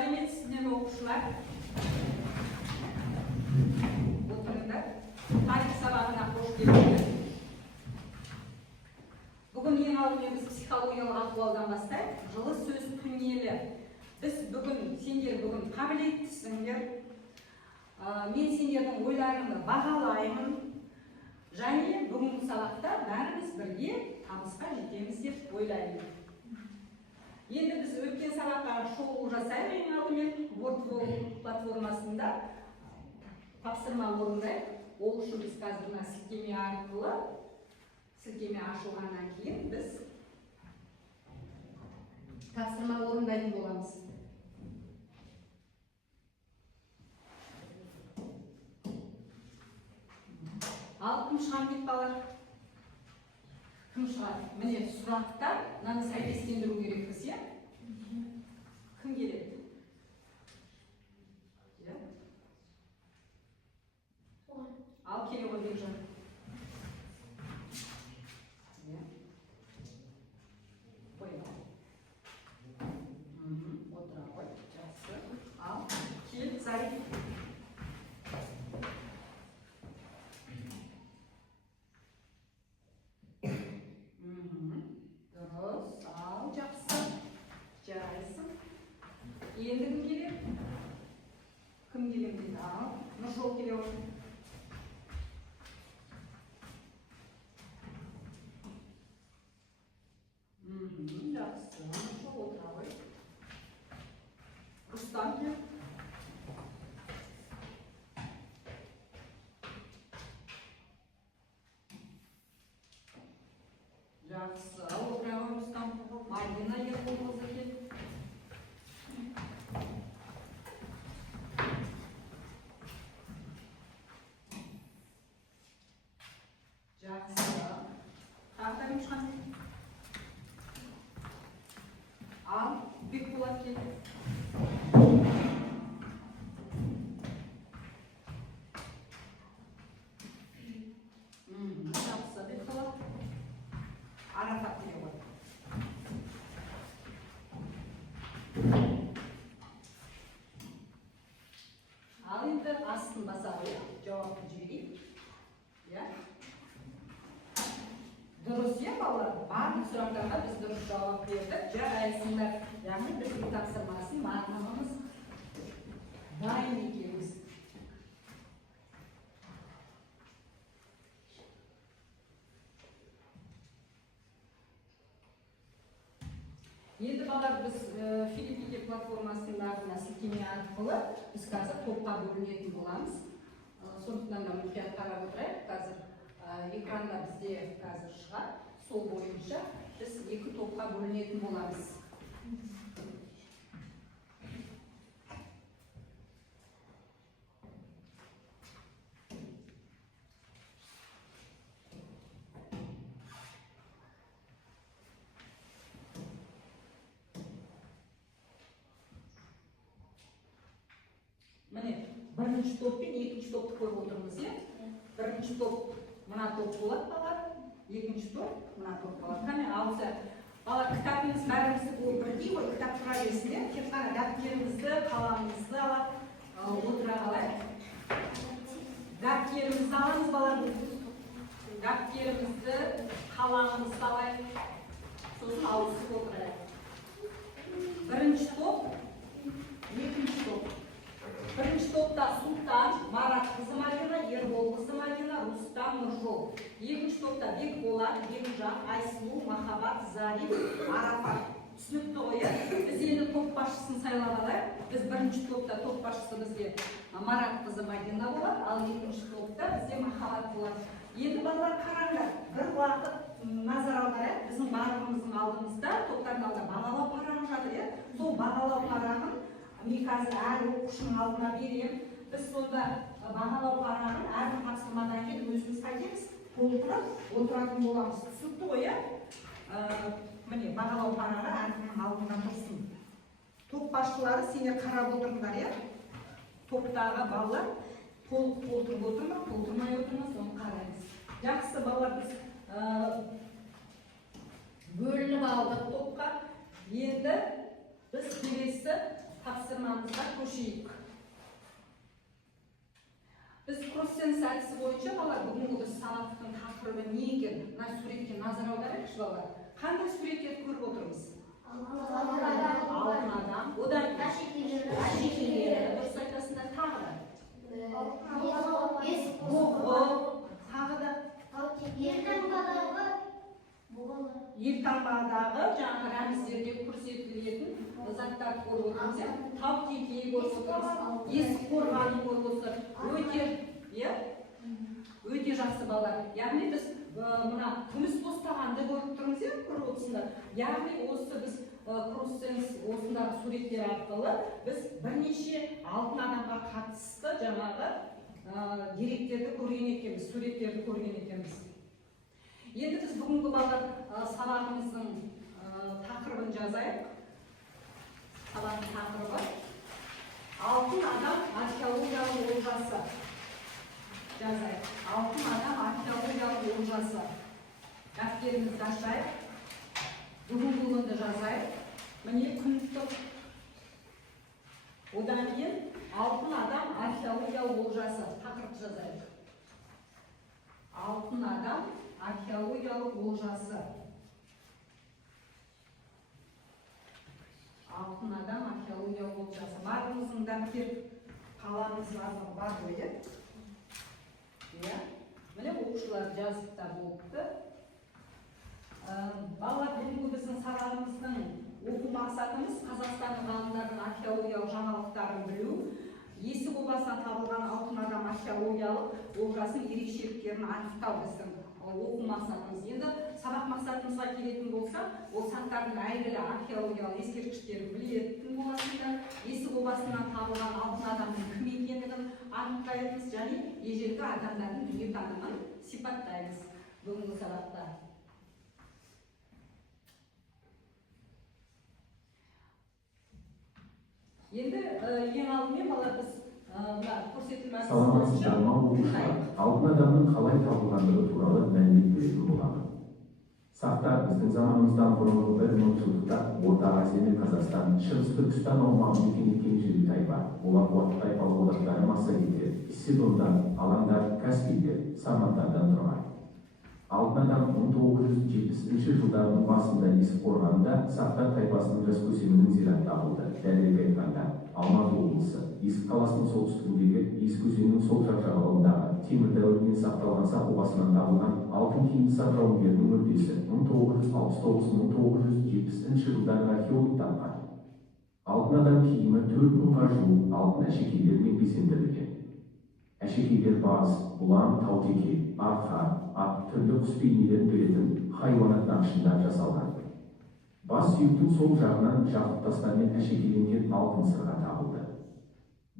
Сәлеметсіздер ме оқушылар? Отырыңдар. Тарих сабағына қош келдіңдер. Бүгін ең алдымен біз психологиялық ахуалдан бастайық. Жылы сөз түнелі. Біз бүгін, сендер бүгін қабілеттісіңдер. Мен сендердің ойларыңды бағалаймын. Және бүгінгі сабақта бәріміз бірге табысқа жетеміз деп ойлаймын. Енді біз өткен сабаққа шолу жасаймыз. Ең алдымен WordWall платформасында тапсырма орындайық. Ол үшін біз қазір мына сілтеме арқылы, сілтеме ашылғаннан кейін біз тапсырма орындайтын боламыз. Ал кім шығады деп балалар? Кім шығады? Міне сұрақта мынаны сәйкестендіру керекпіз, иә? Кім келеді? Ал келе ғой Бекжан. Қойма. Отыра қой. Жақсы. Ал кел Зариф. Дұрыс. Ал жақсы. Жарайсың. Енді кім келеді? Кім келеді дейді? Ал Нұржол келе ғой. Жақсы. Нұржол отыра ғой. Рустам кел. Жақсы. Отыра ғой Рустам. Мадина Ерболқызы кел. Жақсы. Тағы да шыған. Ал Бекболат кел. Жақсы Бекболат. Арафат келе ғой. Ал енді астын баса қойып, жауапты жіберейік. Дұрыс, е балалар, барлық сұрақтарға біз дұрыс жауап бердік. Жарайсыңдар. Яғни біздің тапсырмасын мағынамыз дайын екенбіз. Енді балалар, біз Филиппиде платформасындағы сілтеме арқылы біз қазір топқа бөлінетін боламыз. Сондықтан да мұқият қарап отырайық. Қазір экранда бізде қазір шығады. Сол бойынша біз екі топқа бөлінетін боламыз. Міне, бірінші топ пен екінші топты көріп отырмыз, е? Бірінші топ мына топ болады, балалар. Екінші топ мына топ болады. Қане, алса, балалар, кітабыңыз бәрімізді бірдей ғой, кітап тұра берсіңдер. Тек қана дәптерімізді, қаламымызды алып отыра қалайық. Дәптерімізді аламыз, балалар. Дәптерімізді, қаламымызды алайық. Сосын ауысып отырайық. Бірінші топ, екінші топ. Бірінші топта Сұлтан, Марат қызы Мадина, Ербол қызы Мадина, Рустам, Нұржол. Екінші топта Бекболат, Бекжан, Айсұлу, Махаббат, Зариф, Арафат. Түсінікті ғой, біз енді топ басшысын сайлап алайық. Біз бірінші топта топ басшысы бізге Марат қызы Мадина болады, ал екінші топта бізде Махаббат болады. Енді балалар қараңдар, бір уақыт назар аударайық. Біздің барлығымыздың алдымызда топтардың алдында бағалау парағы жатыр. Сол бағалау парағын мен қазір әр оқушының алдына берем. Біз сонда бағалау парағын әрбір тапсырмадан кейін өзіміз қайтеміз, толтырып отыратын боламыз. Түсінікті ғой, е? Міне, бағалау парағы әркімнің алдында тұрсын. Топ басшылары сендер қарап отырыңдар, е? Топтағы балалар толық толтырып отыр ма, толтырмай отыр ма, соны қараймыз. Жақсы, балалар, біз бөлініп алдық топқа. Енді біз келесі тапсырмамызға көшейік. Біз кросс-сенс әдісі бойынша балалар бүгінгі біз сабақтың тақырыбы не екен? Мына суретке назар аударайықшы балалар. Қандай суреттерді көріп отырмыз? Алтын адам, одан әшекейлері, дұрыс айтасыңдар, тағы да. Тағы да. Елтаңбадағы жаңағы рәміздерде көрсетілетін заттарды көріп отырмыз, тау текейі көріп отырмыз, есік қорғанын көріп отырмыз. Өте жақсы балалар. Яғни біз мына күміс тостағанды көріп тұрмыз, көріп отырсыңдар. Яғни осы біз кросс-сенс осындағы суреттер арқылы біз бірнеше алтын адамға қатысты жаңағы деректерді көрген екенбіз, суреттерді көрген екенбіз. Енді біз бүгінгі балалар сабағымыздың тақырыбын жазайық. Сабақтың тақырыбы алтын адам археологиялық олжасы. Жазайық. Алтын адам археологиялық олжасы. Дәптерімізді ашайық. Бүгінгі күнді жазайық. Міне күн тұр. Одан кейін алтын адам археологиялық олжасы. Тақырып жазайық. Алтын адам археологиялық олжасы. Алтын адам археологиялық олжасы. Барлығымыздың дәптер қаламымыз бар ғой, міне оқушылар жазып та болыпты. Балалар, бүгінгі біздің сабағымыздың оқу мақсатымыз Қазақстанның ғалымдарының археологиялық жаңалықтарын білу, есік обасынан табылған алтын адам археологиялық олжасының ерекшеліктерін анықтау біздің оқу мақсатымыз. Енді сабақ мақсатымызға келетін болса, ол сақтардың әйгілі археологиялық ескерткіштерін білетін боласыңдар. Есік обасынан табылған алтын адамның кім екендігін анықтаймыз және ежелгі адамдардың дүниетанымын сипаттаймыз бүгінгі сабақта. Енді ең алдымен балалар біз көрсетілмесі саламатсыздар ма оқушылар? Алтын адамның қалай табылғандығы туралы мәлімет беретін боламын. Сақтар біздің заманымыздан бұрынғы бір мыңжылдықта Орта Азия мен Қазақстан, Шығыс Түркістан аумағын мекен еткен жерде тайпа. Олар қуатты тайпалық одақтары массагеттер, Сидондар, Аландар, Каспийлер, Сарматтардан тұрған. Алтын адам 1970 жылдардың басында есік қорғанында Сақтар тайпасының жас көсемінің зираты табылды. Дәлірек айтқанда, Алматы облысы, Есік қаласының солтүстігіндегі Есік өзенінің сол жақ жағалауындағы темір дәуірінен сақталған Сақ обасынан табылған алтын киімді Сақ жауынгерінің мүрдесі 1969-1970 жылдары археолог тапқан. Алтын адам киімі 4000-ға жуық алтын әшекейлермен безендірілген. Әшекейлер баз, бұлан, таутеке, арқа, ат, түрлі құс бейнелерін беретін хайуанат нақышында жасалған. Бас сүйектің сол жағынан жақып тастармен әшекейленген алтын сырға табылды.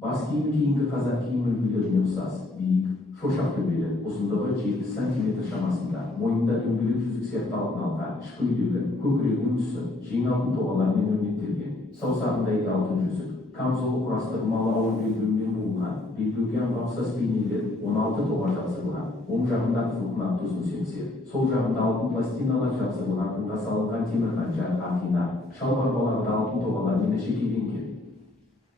Бас киімі кейінгі қазақ киім үлгілеріне ұқсас, биік, шошақ төбелі, ұзындығы 7 см шамасында, мойнында дөңгелек жүзік сияқты алтын алқа, іш көйлегі, көкірегінің тұсы, жең алтын тоғалармен өрнектелген, саусағында алтын жүзік, камзолы құрастырылмалы ауыр белбеумен буылған, белбеуге ұқсас бейнелер 16 тоға жапсырылған, оң жағында қызыл тұзын семсер, сол жағында алтын пластиналар жапсырылған құмға салынған темір қанжа, ақина, шалбарбаларда алтын тоғалармен әшекейленген.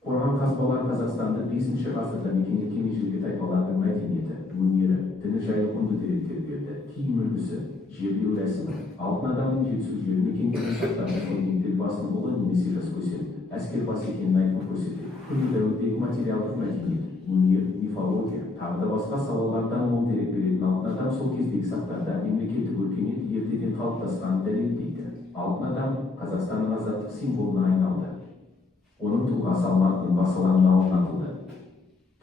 Қорған қазбалар Қазақстанды 5 ғасырда мекен еткен ежелгі тайпалардың мәдениеті, өнері, діні жайлы құнды деректер берді. Киім үлгісі, жерлеу рәсімі, алтын адамның жетісу жерін мекендеген сақтардың көргендер басының ұлы немесе жас көсем, әскер бас екенін айтып көрсетеді. Күллі дәуірдегі материалдық мәдениет, өнер, мифология, тағы да басқа салалардан мол дерек беретін алтын адам сол кездегі сақтарда мемлекеттік өркениет ертеден қалыптасқанын дәлелдейді. Алтын адам Қазақстанның азаттық символына айналды. Оның тұлғасы Алматының басыларына орнатылды.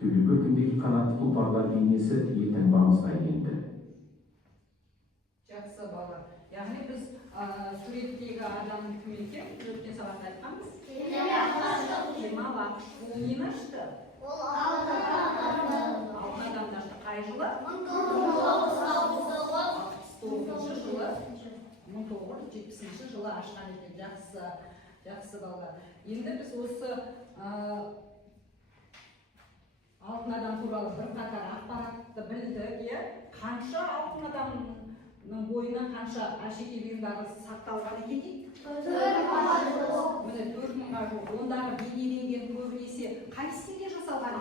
Төбе көркіндегі қанатты тұлпарлар бейнесі елтаңбамызға енді. Жақсы балалар. Яғни біз суреттегі адамның кім екен? Өткен сабақта айтқанбыз. Кемал Ақышев. Ол нені ашты? Алтын адамды ашты. Қай жылы? 1970 жылы ашқан екен. Жақсы балалар. Енді біз осы алтын адам туралы бірқатар ақпаратты білдік, қанша алтын адам бойынан қанша әшекей бұйымдары сақталған екен дейді? 4.000. міне 4.000-ға жуық. Ондағы бейнеленген көбінесе қай стильде жасалған?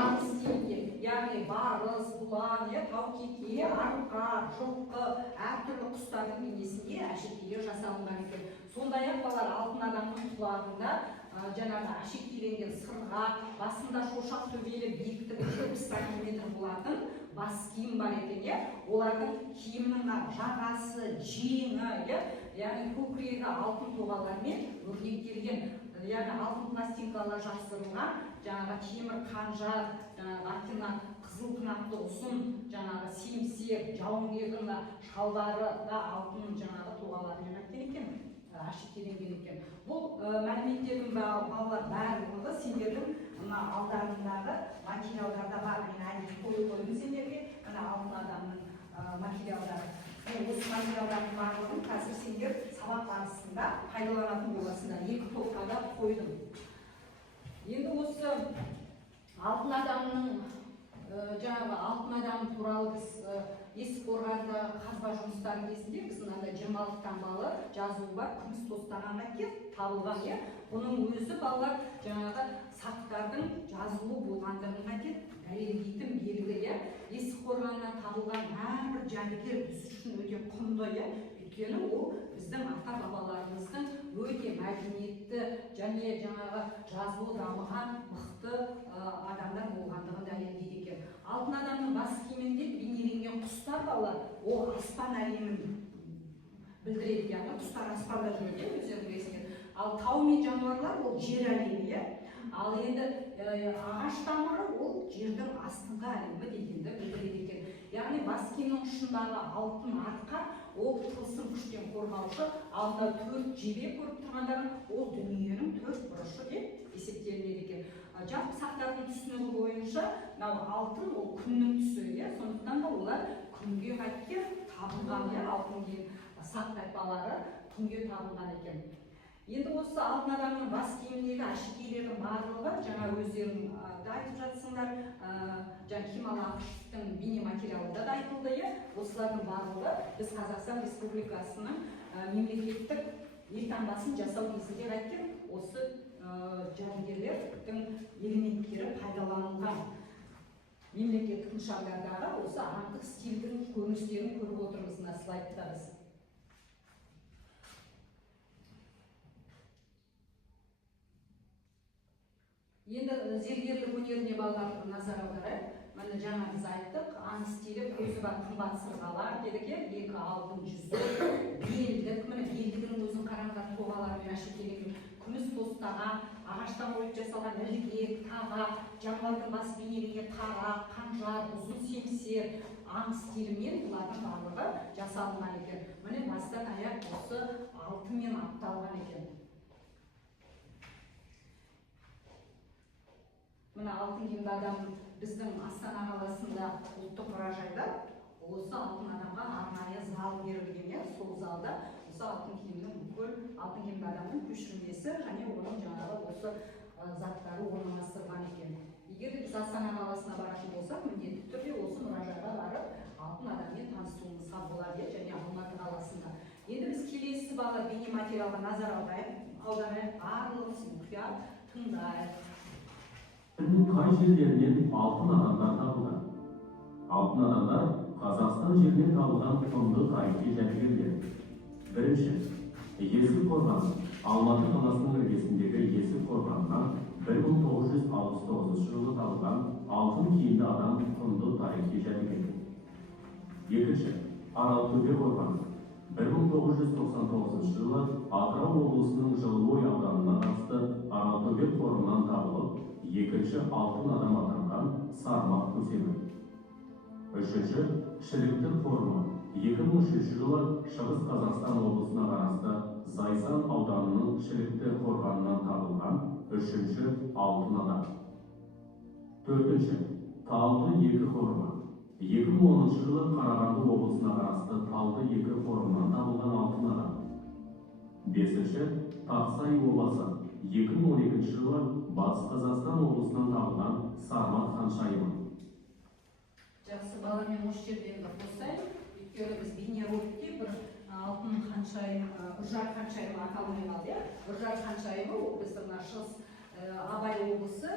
Аңыз стилінде. Яғни барыс, бұлан, таукеке, арқа, жылқы, әртүрлі құстардың бейнесінде әшекейлер жасалынған екен. Сондай-ақ балалар алтын адамның құлағында жаңағы әшекейленген сырға, басында шошақ төбелі биіктігі 70 сантиметр болатын бас киім бар екен. Олардың киімінің жағасы, жеңі, яғни көкірегі алтын тоғалармен өрнектелген, яғни алтын пластинкалар жасырылған, жаңағы темір қанжар, антина қызыл қынақты ұзын, жаңағы семсек, жауынгердің шалбары да алтын жаңағы тоғалармен екен, әшекейленген екен. Бұл мәліметтердің балалар барлығы сендердің алдарындағы материалдарда бар. Мен әлі қойып сендерге алтын адамның материалдары. Осы материалдардың барлығын қазір сендер сабақ барысында пайдаланатын боласыңдар. 2 топқа да қойдым. Енді осы алтын адамның жаңағы алтын адам туралы біз Есік Қорғанда қазба жұмыстары кезінде біз мынандай 26 таңбалы жазуы бар, күміс тостағанға келіп табылған. Бұның өзі балалар жаңағы сақтардың жазуы болғандығына келіп дәлелдейтін белгі. Есік Қорғаннан табылған әрбір жәдігер біз үшін өте құнды. Өйткені ол біздің ата-бабаларымыздың өте мәдениетті және жаңағы жазуы дамыған мықты адамдар болғандығын дәлелдейді екен. Алтын адамның бас киімінде бейнеленген құстар балалар, ол аспан әлемін білдіреді. Яғни құстар аспанда жүреді, өздерің білесіңдер. Ал тау мен жануарлар ол жер әлемі. Ал енді ағаш тамыры ол жердің астыңғы әлемі дегенді білдіреді екен. Яғни бас киімнің ұшындағы алтын арқа ол тылсым күштен қорғаушы, алдында 4 жебе көріп тұрғандарын ол дүниенің 4 бұрышы деп есептелінеді екен. Жалпы сақтардың түсінігі бойынша алтын ол күннің түсі. Сондықтан да олар күнге қайткен табылған, алтын кейін сақ тайпалары күнге табылған екен. Енді осы алтын адамның бас киіміндегі әшекейлердің барлығы жаңа өздерің айтып жатсыңдар, Кемал Ақышевтың бейнематериалында да айтылды. Осылардың барлығы біз Қазақстан Республикасының мемлекеттік елтаңбасын жасау кезінде қайткен осы жәдігерлердің элементтері пайдаланылған. Мемлекеттік нышандардағы осы аңдық стильдің көріністерін көріп отырмыз мына слайдта біз. Енді зергерлік өнеріне балалар назар аударайық. Міне жаңа біз айттық, аңыз стилі көзі бар қымбат сырғалар дедік, 2 алтын жүзі, белдік, міне белдігінің өзін қараңдар тоғалармен әшекейленген, күміс тостаған, ағаштан ойып жасалған ілгек, тағақ, жануардың бас бейнеленген тарақ, қанжар, ұзын семсер, аңыз стилімен бұлардың барлығы жасалынған екен. Міне бастан аяқ осы алтынмен апталған екен. Мына алтын киімді адам біздің Астана қаласында ұлттық мұражайда осы алтын адамға арнайы зал берілген. Сол залда осы алтын киімнің бүкіл алтын киімді адамның көшірмесі және оның жаңағы осы заттары орналастырылған екен. Егер біз Астана қаласына баратын болсақ, міндетті түрде осы мұражайға барып алтын адаммен танысуымызға болады және Алматы қаласында. Енді біз келесі балалар бейнематериалға назар аударайық, барлығымыз мұқият тыңдайық. Қай жерлерінен алтын адамдар табылған? Алтын адамдар Қазақстан жерінен табылған құнды тарихи жәдігерлер. Бірінші, Есік Қорған, Алматы қаласының іргесіндегі Есік Қорғаннан 1969 жылы табылған алтын киімді адам құнды тарихи жәдігер. Екінші, Аралтөбе Қорған, 1999 жылы Атырау облысының Жылыой ауданына қарасты Аралтөбе қорымынан табылып, екінші алтын адам атанған сармақ көсемі. Үшінші, Шілікті қорымы, 2003 жылы Шығыс Қазақстан облысына қарасты Зайсан ауданының Шілікті қорғанынан табылған үшінші алтын адам. Төртінші, Талды 2 қорымы, 2010 жылы Қарағанды облысына қарасты Талды 2 қорымынан табылған алтын адам. Бесінші, Тақсай обасы, 2012 жылы Батыс Қазақстан облысынан табылған Сармат ханшайымы. Жақсы, баламен осы жерден қосайық. өйткені біз бейнероликте бір алтын ханшайым, Үржар ханшайым атауымен алды. Үржар ханшайымы ол біздің мына шығыс Абай облысы,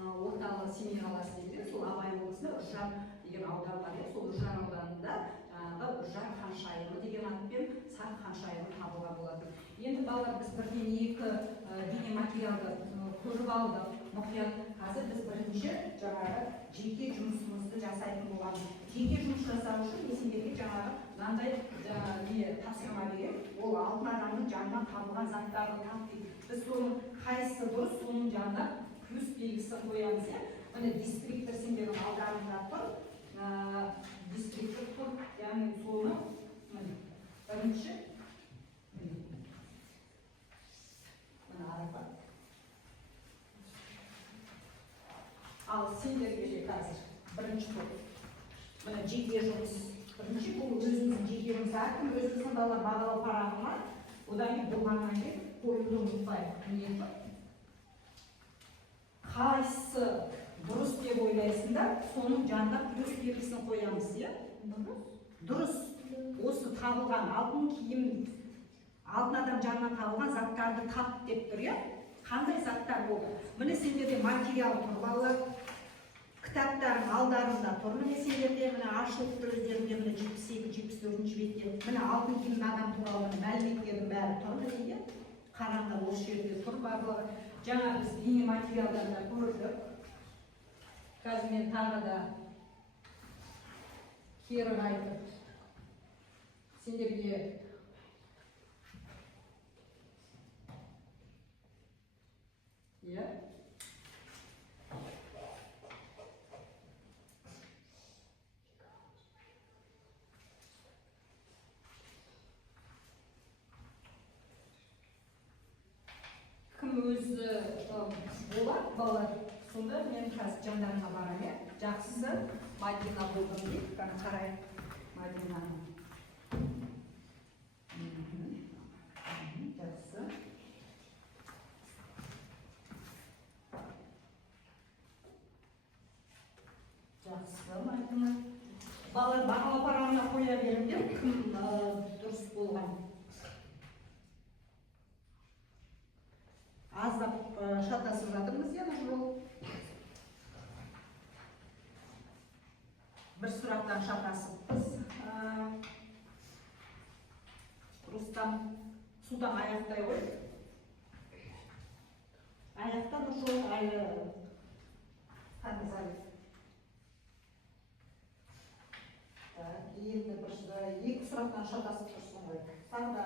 орталық Семей қаласы дейді. Сол Абай облысында Үржар деген аудан бар. Сол Үржар ауданында Үржар ханшайымы деген атпен Сақ ханшайымы табуға болады. Енді балалар біз бірден екі бейне материалды көріп алдық. Мұқият, қазір біз бірінші жаңағы жеке жұмысымызды жасайтын боламыз. Жеке жұмыс жасау үшін мен сендерге жаңағы мынандай тапсырма беремін. Ол алтын адамның жанынан табылған заттарды тап дейді. Біз соның қайсысы дұрыс, соның жанына плюс белгісін қоямыз. Міне дистриктор сендердің алдарында тұр. Дистриктор тұр, яғни соны бірінші ал сендерге қазір бірінші топ. Мына жеке жұмыс. Бірінші бұл өзіміздің жеке жұмыс. Әркім өзіміздің балалар бағалау парағына, одан кейін болғаннан кейін қоюды ұмытпайық. Қайсысы дұрыс деп ойлайсыңдар, соның жанына плюс белгісін қоямыз, иә? Дұрыс. Осы табылған алтын киім, алтын адам жанынан табылған заттарды тап деп тұр, иә? Қандай заттар болды? Міне сендерде материал тұр, балалар. Кітаптардың алдарында тұр. Міне сендерде міне ашылып тұр өздерінде міне 72-74 бетте. Міне алтын киім адам туралы мәліметтердің бәрі тұр. Міне қараңдар осы жерде тұр барлығы. Жаңа біз бейне материалдарда көрдік. Қазір мен тағы да кері айтып сендерге кім өзі болады, балалар. Сонда мен қазір жандарына барам, жақсысы Мадина болдым дейді, қарай Мадинаны. Жақсы. Жақсы, Мадина. Балалар бағала парағына қоя беріңдер, кім дұрыс болған. Аздап шатасып жатырмыз, жол. Бір сұрақтан шатасыппыз. Рустам судан аяқтай ғой. Аяқтан жол айлы танызар. Енді екі сұрақтан шатасып тұрсын ғой. Таңда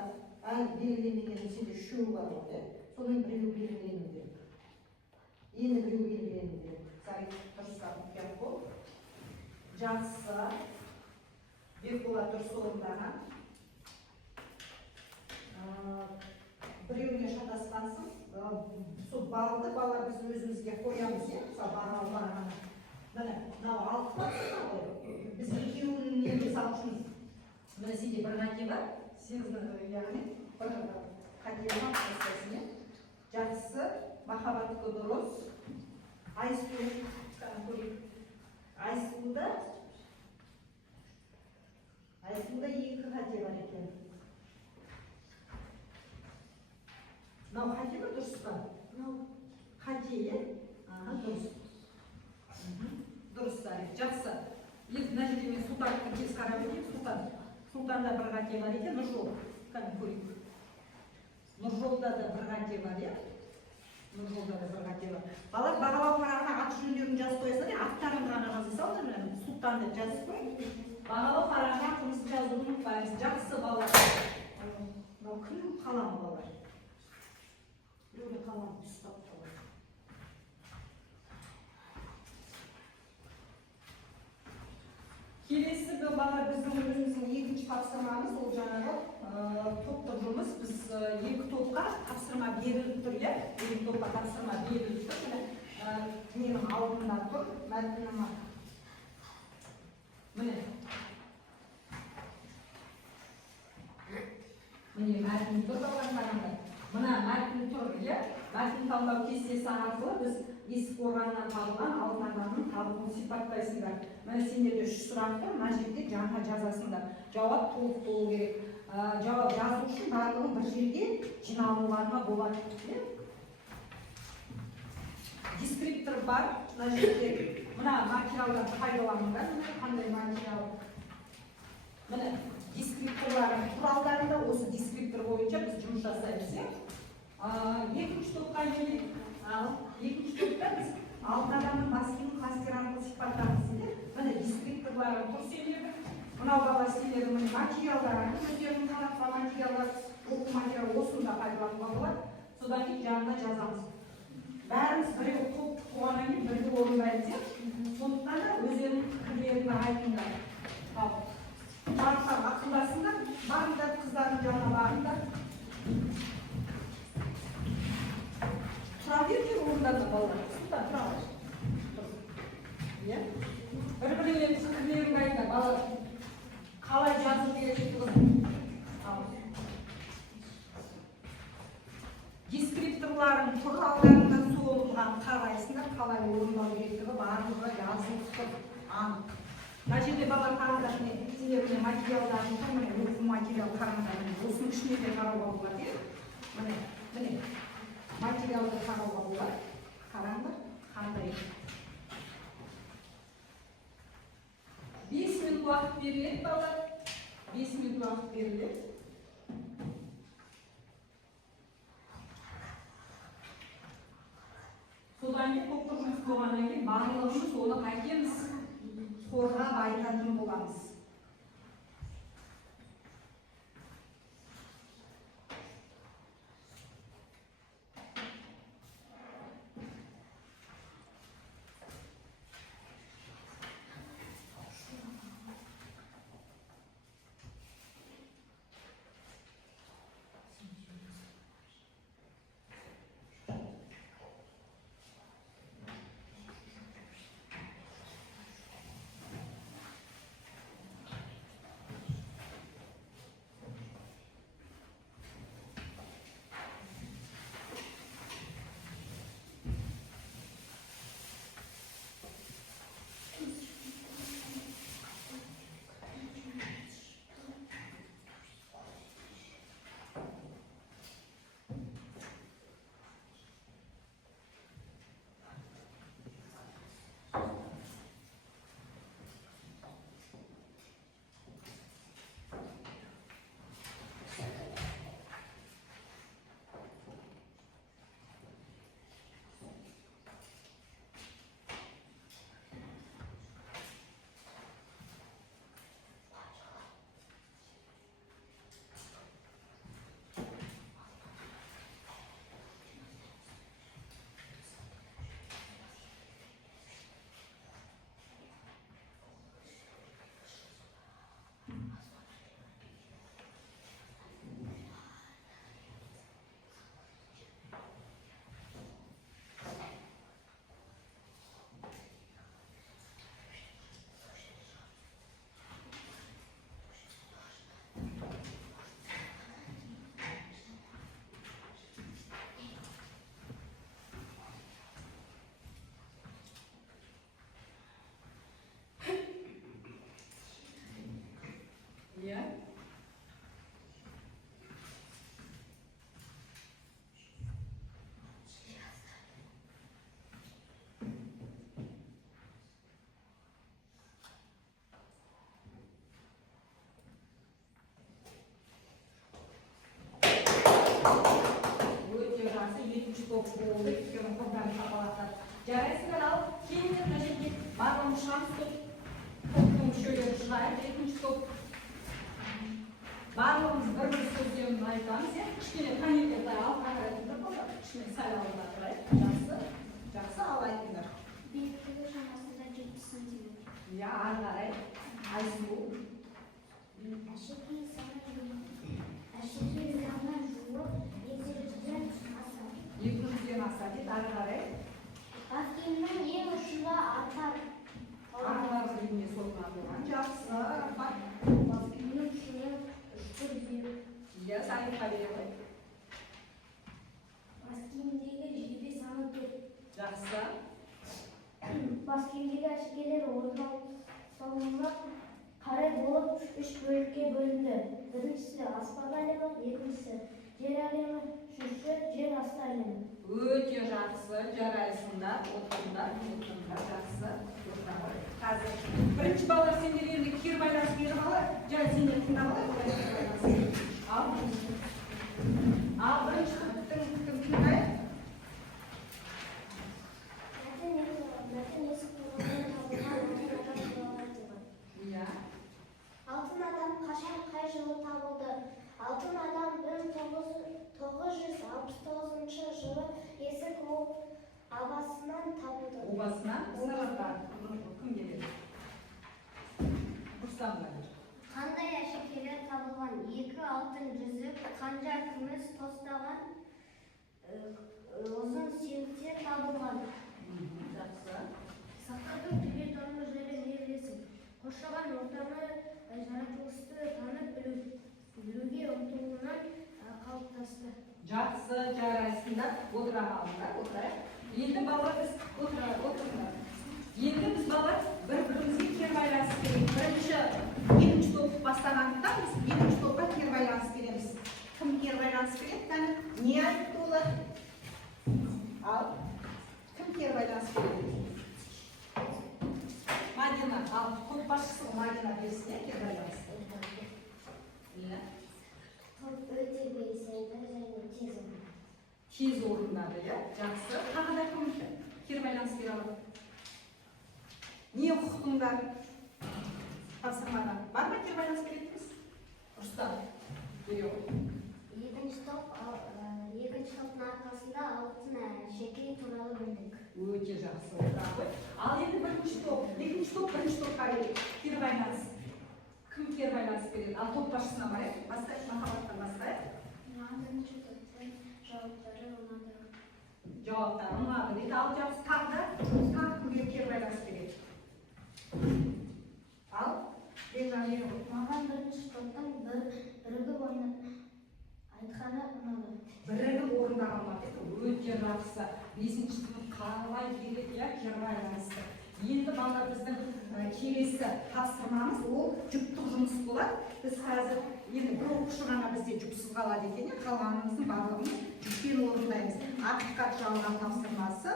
әлі белгіленмеген сенде үшеуі бар ғой. Соның біреуі белгілену керек. Енді біреуі белгілену керек. Сарик дұрыстап мұқият бол. Жақсы. Бекболат дұрыс орындаған. Біреуіне шатасқансың. Сол балды балалар біз өзімізге қоямыз, мысалы бағалы барағаны. Міне, мынау алты бар ғой. Біз екеуінен мысалы үшін міне сенде бір қате бар. Яғни бір қате бар. Жақсы, махаббатты дұрыс. Айсуда екі қате бар екен. Мынау қате бар, дұрыс па? Қате, дұрыс. Дұрыс, жақсы. Енді мына жерде мен Сұлтанды тез қарап өтейін. Сұлтанда бір қате бар екен, Нұржол. Қане көрейік. Нұржолда да бір қате бар, Нұржолда да бір қате бар. Балалар бағалау парағына ат жөндерін жазып қоясыздар, аттарын ғана жазып салыңдар, Сұлтанды жазып қойыңдар. Бағалау парағына аттымызды жазуды ұмытпаймыз. Жақсы балалар. Мынау кімнің қаламы балалар? Біреуге қалам ұстап қалады. Келесі балалар біздің өзіміздің екінші тапсырмамыз, ол жаңағы топтық жұмыс. Біз екі топқа тапсырма беріліп тұр, екі топқа тапсырма беріліп тұр. Менің алдымда тұр, мәтінім. Міне. Міне мәтінім тұр, балалар қараңдар. Mına мәтін тұр, иә? Мәтін таңдау кестесі арқылы біз есік қорғанынан табылған алтын адамның табылуын сипаттайсыңдар. Міне сендерде 3 сұрақ тұр, мына жерде жаңа жазасыңдар. Жауап толық болу керек. Жауап жазу үшін барлығын бір жерге жиналуларына болады. Дескриптор бар, мына жерде мына материалдарды пайдаланыңдар. Қандай материал? Міне дескрипторлардың құралдарында осы дескриптор бойынша біз жұмыс жасаймыз. Екінші топқа келейік. Екінші топта біз алтын адамның бас киімін қастер арқылы сипаттаймыз. Міне дескрипторларын тұр сендерді. Мынау бала сендерді міне материалдарын өздерінің қалапқа материалдар, оқу материал осында пайдалануға болады. Содан кейін жанына жазамыз. Бәріміз біреу топ туғаннан кейін бірге орындаймыз. Сондықтан да өздерінің пікірлерін айтыңдар. Барлықтар ақылдасыңдар, барыңдар қыздардың жанына барыңдар. Тұра беріңдер орындарына балалар. Тұра бер. Бір-біріңнен пікірлерін айтыңдар балалар. Қалай жазу керектігін. Дескрипторлардың құралдарында соғылған қарайсыңдар, қалай орындау керектігі барлығы жазылып тұр. Анық. Мына жерде бала тағыдан сендердің материалдарын тұр, міне оқу материал қараңдар. Осының ішіне де қарауға болады. Міне материалды қарауға болады. Қараңдар, қандай. 5 минут уақыт беріледі балалар. 5 минут уақыт беріледі. Содан кейін топтық жұмыс болғаннан кейін барлығымыз оны қайтеміз. Қорғап айтатын боламыз. болды, өйткені құрдан шапалақтар. Жарайсыңдар ал, кейіннен мына жерге барлығын шанс топтың мүшелері жинайық, екінші топ. Барлығымыз бір-бір сөздерін айтамыз, кішкене таңертеңді ал қарайтындар болды, кішкене сәл алдыда тұрайық. Жақсы ал айтыңдар. Биіктігі шамасында 7 сантиметр. Я, ары қарай. Айсұлу. Әшекей жағынан жуып, 200-ден асады. 200-ден асады дейді, ары қарай. Бас киімнің ең ұшында артар. Артар бейіне сотына болған. Жақсы. Бас киімнің ұшының үшті бүйір. Иә, сайыққа бере ғой. Жақсы. Бас киімдегі әшекейлер орнынан салынған қарай болып үш бөлікке бөлінді. Біріншісі аспан әлемі, екіншісі жер әлемі, үшіншісі жер асты әлемі. Өте жақсы, жарайсыңдар, отырыңдар, жақсы. Қазір бірінші балалар сендер енді кер байланыс беріп алар, жай сендер тыңдап алар. Ал бірінші кім тыңдайық? Алтын адам қашан қай жылы табылды? Алтын адам 1969 жылы есік обасынан табылды. Обасынан сырғаттар. Кім келеді? Рустам келеді. Қандай әшекейлер табылған? Екі алтын жүзік, қанжар, күміс тостаған ұзын сүйектер табылған. Жақсы. Сақтардың дүниетаным жері зерделесін. Қоршаған ортаны жаратылысты танып білуге ұмтылуынан қалыптасты. Жақсы, жарайсыңдар, отыра қалыңдар, отырайық. Енді балалар біз отырыңдар. Енді біз балалар бір-бірімізге кер байланыс береміз. Екінші топ бастағандықтан біз екінші топқа кер байланыс береміз. Кім кер байланыс береді? Не айтты олар? Ал, кім кер байланыс береді? Мадина, ал, топ басшысы Мадина берсіне кер байланыс. Топ өте белсенді және тез орындады. Тез орындады, жақсы. Тағы да кім кер байланыс бере алады? Не құқтыңдар? Тапсырмадан. Бар ма кер байланыс беретіңіз? Рустам, бере ғой. Екінші топтың арқасында алтын әшекей туралы білдік. Өте жақсы отыра. Ал енді екінші топ бірінші топқа кер байланыс. Кім кер байланыс береді? Ал топ басшысына барайық. Бастайық, Махаббаттан бастайық. Бірінші топтың жауаптары ұнады. Жауаптары ұнады дейді. Ал жақсы тағы кімге кер байланыс береді? Ал, Бенжамин. Маған бірінші топтың бірігіп айтқаны ұнады. Бірігіп орындаған ұнады. Өте жақсы. Бесінші сынып қалай келеді, кер байланысты. Енді балалар біздің келесі тапсырмамыз ол жүктік жұмыс болады. Біз қазір енді бір оқушы ғана бізде жүксіз қалады екен, қалғанымыздың барлығын жүкпен орындаймыз. Ақиқат жалған тапсырмасы.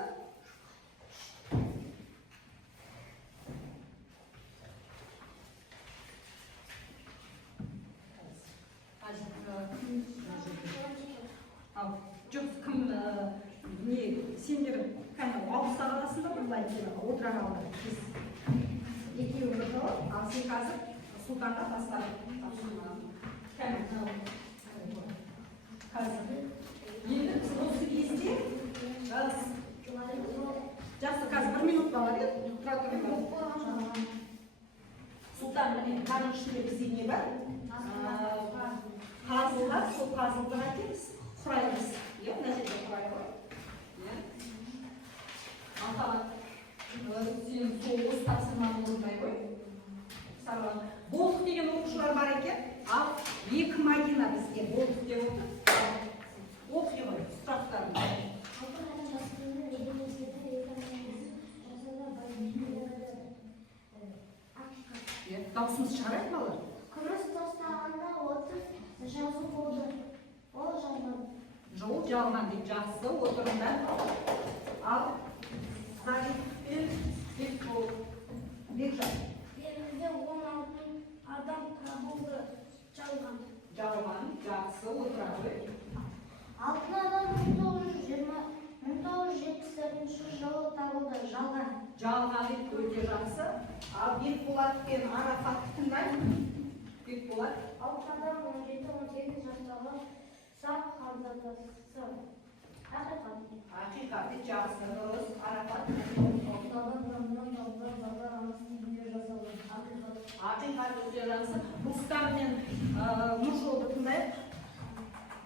Жоқ, кім сендер ауызда қаласында бұлай отыра қалды. Екеуі бір жауап, ал сен қазір Сұлтанға бастадың. Қазір. Енді осы кезде жақсы, қазір 1 минут бар еді. Тұра тұрыңдар. Сұлтан, міне қарның ішінде бізде не бар? Пазылдар, сол пазылды әкеліз, құраймыз. Мына жерде құрай ғой. Махаббат, сен сол осы тапсырманы орындай ғой. Болдық деген оқушылар бар екен. Ал 2 Мадина бізге болдық деп отыр. Оқи ғой, сұрақтарын. Дауысымыз шығарайық балалар. Күміс тостағанда 30 жазу болды. Ол жалған. Жол жалған дейді. Жақсы, отырыңдар. Ал Зариф пен Бекжан. Елімізде 16 адам табылды. Жалған. Жалған, жақсы, отыра ғой. Алтын адам 1974 жылы табылды. Жалған. Жалған дейді, өте жақсы. Ал Бекболат пен Арафатты тыңдайық. Бекболат. Алтын адам 17-18 жастағы сақ қабылдасы. Ақиқат. Ақиқат дейді, жақсы. Арафат. Ақиқат өте жақсы. Рустам мен Нұржолды тыңдайық.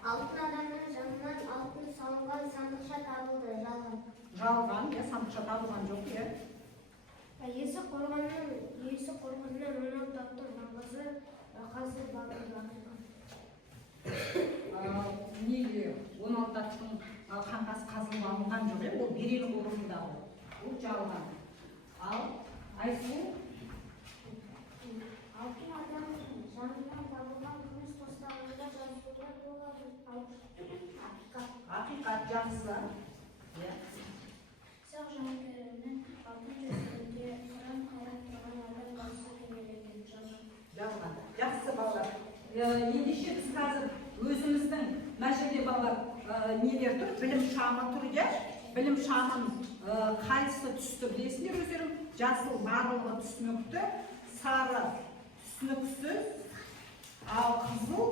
Алтын адамның жанынан алтын салынған сандықша табылды. Жалған. Жалған, сандықша табылған жоқ, Есік қорғанынан 16 аттың маңызы қазір бағылды. Неге 16 аттың қаңқасы қазылып алынған жоқ, ол берелік орнында ол жалған. Ал Айсу алтын адамның жанынан табылған күміс тостағанында жазулар болады. ақиқат жақсы. Сақ жауынгерінің алтын жүзінде қыран қайрат тұрған адам басы кемелеген жалған. Жақсы балалар. Ендеше біз қазір өзіміздің мына жерде балалар нелер тұр, білім шамы тұр, иә? Білім шамын қайсысы түсті білесіңдер өздерің? Жасыл барлығы түсінікті, сары түсініксіз, ал қызыл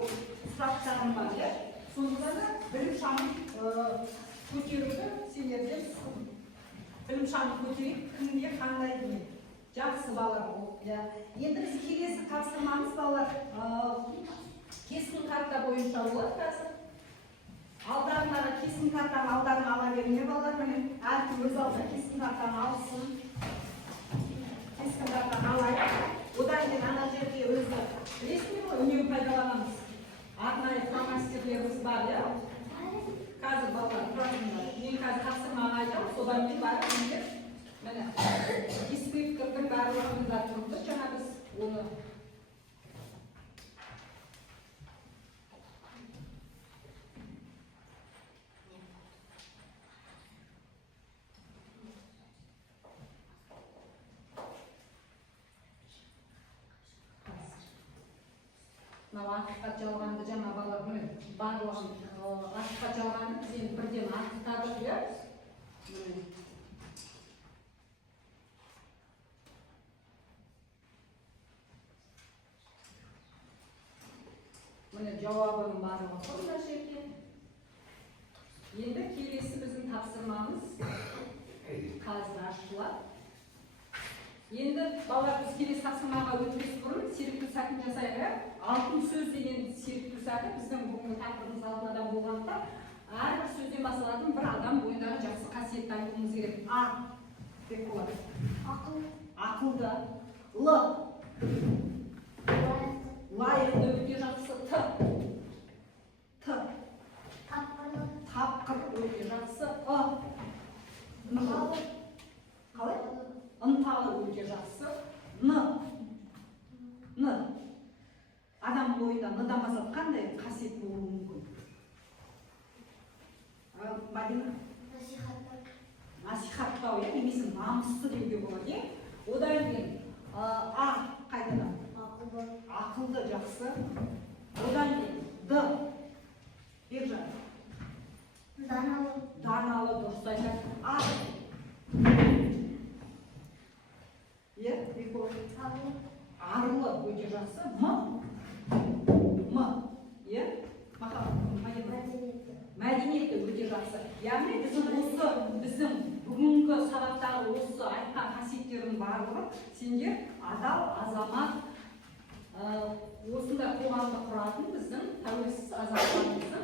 сұрақтарым бар, иә? Сондықтан да білім шамын көтеруді сендерден сұрадым. Білім шамын көтерейік, кімге қандай деймін. Жақсы балалар ол. Енді біз келесі тапсырмамыз балалар кескін карта бойынша болады қазір. Алдарындағы кескін картаны алдарына ала беріңдер балалар. Міне әркім өз алдына кескін картаны алсын. Кескін картаны алайық. Одан кейін ана жерде өзі білесіңдер ғой, үнемі пайдаланамыз. Арнайы фломастертеріміз бар, иә? Қазір балалар тұрасыңдар. Мен қазір тапсырманы айтамын, содан кейін барып мендер міне дискриптордың барлығында тұрды, жаңа біз оны мынау ақиқат жалғанды жаңа балалар міне барлығын ақиқат жалғанды біз енді бірден анықтадық, иә? Міне жауабының барлығы сонда жерде. Енді келесі біздің тапсырмамыз қазір ашылады. Енді балалар біз келесі тапсырмаға өтпес бұрын серіктеу сәтін жасайық. Алтын сөз деген серіктеу сәті біздің бүгінгі тақырыбымыз алтын адам болғандықтан әрбір сөзден басталатын бір адам бойындағы жақсы қасиетті айтуымыз керек. А деп болады. Ақылды. Л. Лайықты өте жақсы. Т. Тапқыр өте жақсы. Қалай? Ынталы өте жақсы. Н. Адам бойында ныдан басқа қандай қасиет болуы мүмкін? Мадина? Насихаттау, немесе намысты деуге болады. Одан кейін А қайтадан? Ақылды жақсы. Одан кейін Д. Бекжан. Даналы дұрыс айтады. А. Арлы өте жақсы. М. Мәдениетті өте жақсы. Яғни біздің бүгінгі сабақтағы осы айтқан қасиеттердің барлығы сендер адал азамат, осында қоғамды құратын біздің тәуелсіз азаматтарымыздың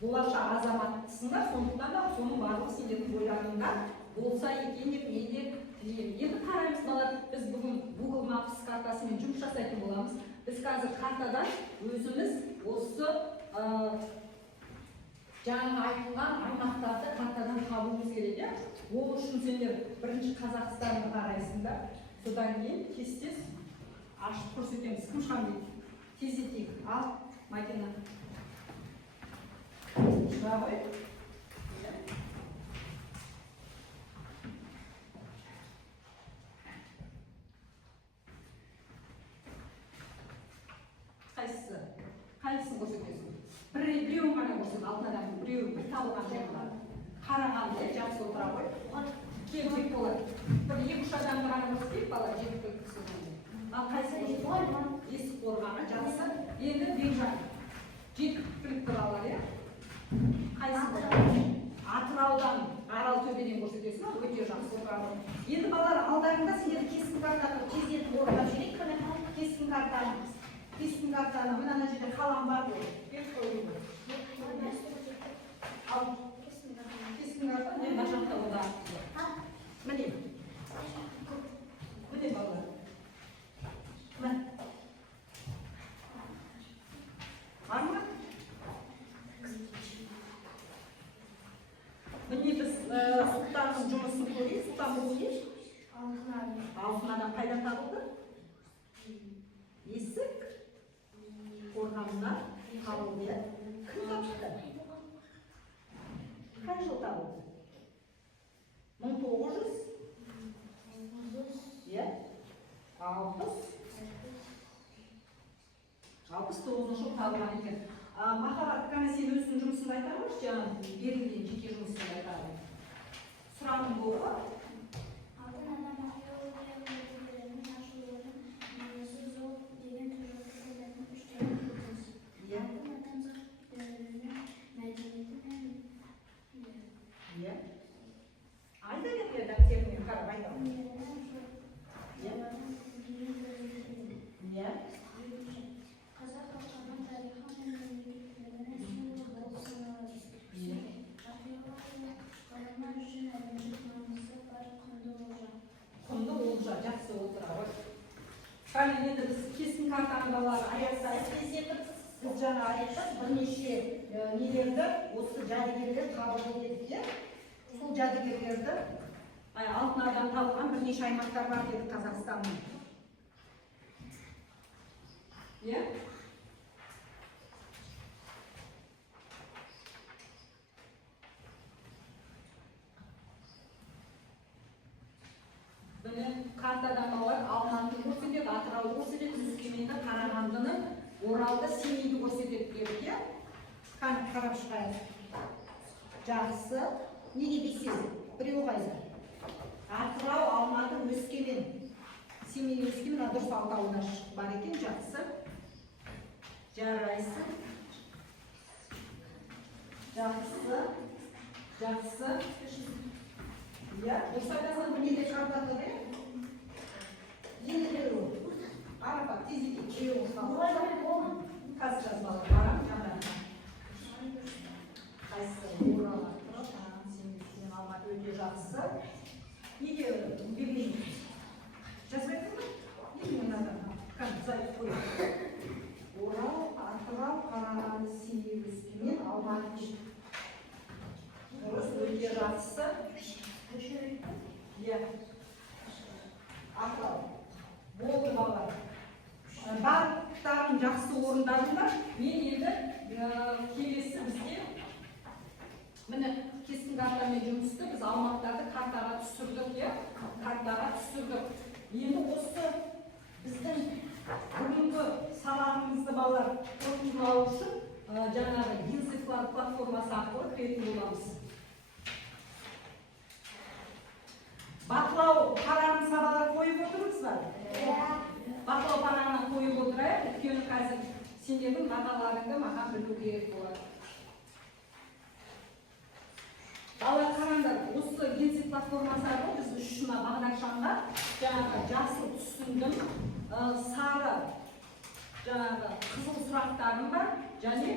болашақ азаматтысыңдар, сондықтан да соның барлығы сендердің бойларыңда болса екен деп мен де тілеймін. Енді қараймыз балалар, біз бүгін Google Maps картасымен жұмыс жасайтын боламыз. Біз қазір картадан өзіміз осы жаңа айтылған аймақтарды картадан табуымыз керек. Ол үшін сендер бірінші Қазақстанды қарайсыңдар, содан кейін тез ашып көрсетеміз. Кім шығам дейді? Тездетейік. Ал, Мадина. Шыға ғой. Қайсысын көрсетесің? Біреуін ғана көрсет, алтын адамның біреуін бір табылған жағынан. Қарағанды жақсы отыра ғой. Кемдік болады. Бір екі-үш адамды ғана көрсетейік, бала жеткілікті сөзінде. Ал қайсы көрсетейік? Есік қорғаны жақсы. Енді Бекжан. Жеткілікті балалар, иә? Қайсы? Атыраудан, Аралтөбеден көрсетесің, өте жақсы отыра. Енді балалар алдарында сендер кескін картаны тездетіп орындап жіберейік. Кескін картаны. Кескін картаны, мына жерде қалам бар ғой. Беріп қойып қой. Ал кескін картаны мына жақта ода. Міне. Міне балалар. Міне. Бар ма? Алтын адам қайдан табылды? Есік қорғанынан табылды. Кім тапты? Қай жыл табылды? 1900? Иә? 69 жыл табылған екен. Махаббат, қане сен өзің жұмысыңды айта қойшы, жаңа берілген жеке жұмысыңды айта қой. Сұрағың болды ма? Алтын адам археология мәдениеттерінің ашылуының маңызы зор деген түрлі үштен көрсетеміз. Алтын адамзат дәуірінің мәдениеті мен Иә. Айта кетті дәптермен қарап айта. Иә. қазақ халқының тарихы мен мемлекеттілігінің символы болып саналады. Археология ғылымы үшін әлемдік маңызы бар құнды олжа. Құнды олжа, жақсы отыра ғой. Қане енді біз кескін картаны балалар аяқта әсіресе біз жаңа айттық бірнеше нелерді осы жәдігерлер табылды дедік, иә? Сол жәдігерлерді алтын адам табылған бірнеше аймақтар бар дедік Қазақстанның. Иә? Бұны картадан балалар Алматыны көрсетеді, Атырауды көрсетеді, Өскеменді, Қарағандыны, Оралды, Семейді көрсетеді дедік, иә? Қарап шығайық. Жақсы. Неге беседі? Біреу қайда? Атырау, Алматы, Өскемен. Семей, Өскемен, дұрыс алтауына бар екен, жақсы. Жарайсың. Жақсы. Жақсы. Иә, дұрыс айтасың, бұл неде картаны бе? Енді беру. Арапа, тез екен, күйеуің қалды. Қазір жазбалар, барам, жаңағы. Қайсы, Орал, Атырау, Семей, Алматы өте жақсы. Неге бермеймін? Жазбайсың ба? Неге мен адам? Зайып қойып. Орал, Атырау, Қарағанды, Семей, Өскемен, Алматы. Дұрыс, өте жақсы. Иә. Атырау. Болды балалар. Барлықтарын жақсы орындадыңдар. Мен енді келесі бізде міне кескін картамен жұмысты біз аумақтарды картаға түсірдік, иә? Картаға түсірдік. Енді осы біздің бүгінгі сабағымызды балалар қорытындылау үшін жаңағы Гилсифлар платформасы арқылы кіретін боламыз. Бақылау парағын сабалар қойып отырмыз ба? Бақылау парағына қойып отырайық, өйткені қазір сендердің бағаларыңды маған білу керек болады. Балалар қараңдар, осы Гилсиф платформасы арқылы біз үшіна бағдаршамға жаңағы жасыл түсіндім, сары жаңағы қызыл сұрақтарым бар, және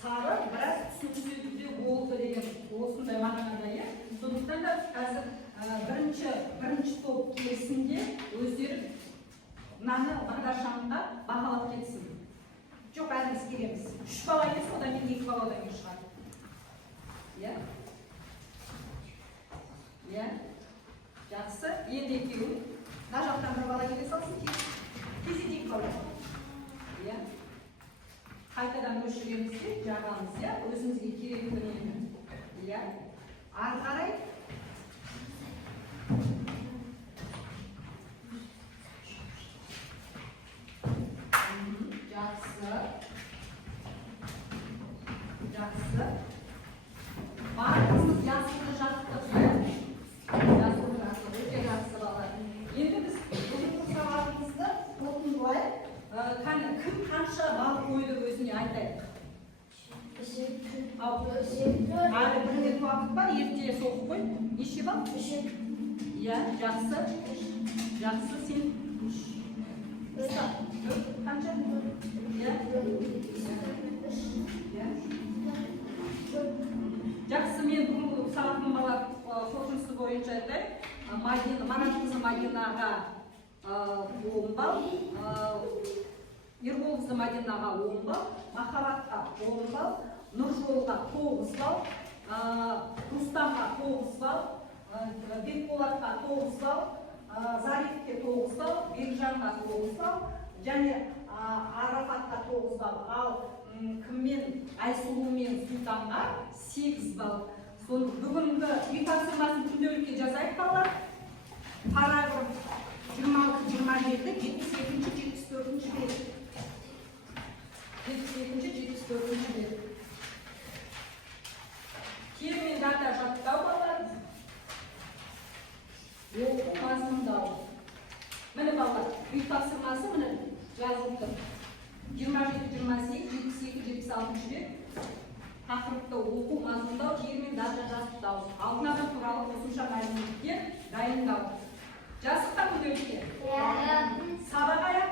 сары біраз түсініксізде болды деген осындай мағынада, иә? Сондықтан да қазір бірінші топ келісінде өздері мынаны бағдаршамға бағалап кетсін. Жоқ, бәріміз келеміз. 3 бала келсін, одан кейін 2 баладан кейін шығады. Иә? Иә? Жақсы. Енді екеуін. Мына жақтан бір бала келе салсын, кезек 2 бала. Иә? Қайтадан өшіреміз де, жағамыз, иә? Өзімізге керек дүниені. Иә? Ары қарай. Жақсы. Жақсы. Барлығымыз ясылды жаттық. Ясылды жаттық. Өте жақсы балалар. Енді біз бүгінгі сабағымызды қорытындылайық. Кім қанша бал қойды өзіне айтайық. Әлі бір рет уақыт бар, ерте соғып қой. Неше бал? Иә, жақсы. Жақсы, сен? Қанша? Жақсы, мен бұл сабақтың балалар қорытындысы бойынша айтайық. Марат қызы Мадинаға 10 бал, Ербол қызы Мадинаға 10 бал, Махаббатқа 10 бал, Нұржолға 9 бал, Рустамға 9 бал, Бекболатқа 9 балл, Зарифке 9 балл, Бекжанға 9 балл, және Арафатқа 9 балл, ал кіммен Айсұлу мен Сұлтанға 8 балл. Сол бүгінгі үй тапсырмасын күнделікке жазайық балалар. Параграф 26-27, 72-74 бет. 72-74 бет. Термин дата жаттау балалар. Оқу мазмұндау. Міне балалар, үй тапсырмасы міне жазылып тұр. 27-28, 72-76 бет. Тақырыпты оқу мазмұндау, термин дата жаттау. Алтын адам туралы қосымша мәліметтер дайындау. Жазықта күнделікте. Сабақ аяқ